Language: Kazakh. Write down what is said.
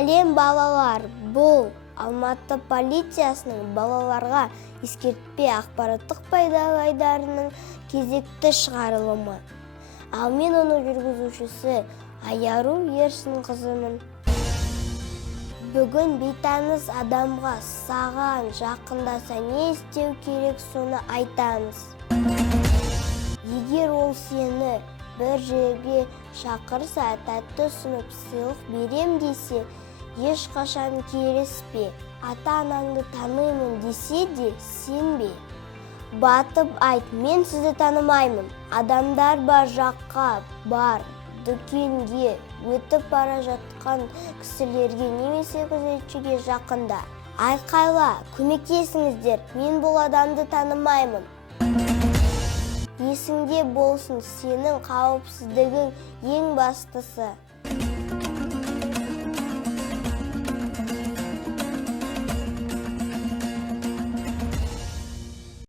Сәлем балалар, бұл Алматы полициясының балаларға ескертпе ақпараттық пайдалайдарының кезекті шығарылымы. Ал мен оның жүргізушісі Айару Ерсінқызымын. Бүгін бейтаныс адамға саған жақындаса не істеу керек, соны айтамыз. Егер ол сені бір жерге шақырса, тәтті ұсынып сыйлық берем десе, ешқашан керіспе. Ата-анаңды танимын десе де сенбе. Батып айт, мен сізді танымаймын. Адамдар бар жаққа бар, дүкенге өтіп бара жатқан кісілерге немесе күзетшіге жақында. Айқайла, көмектесіңіздер, мен бұл адамды танымаймын. Есіңде болсын, сенің қауіпсіздігің ең бастысы.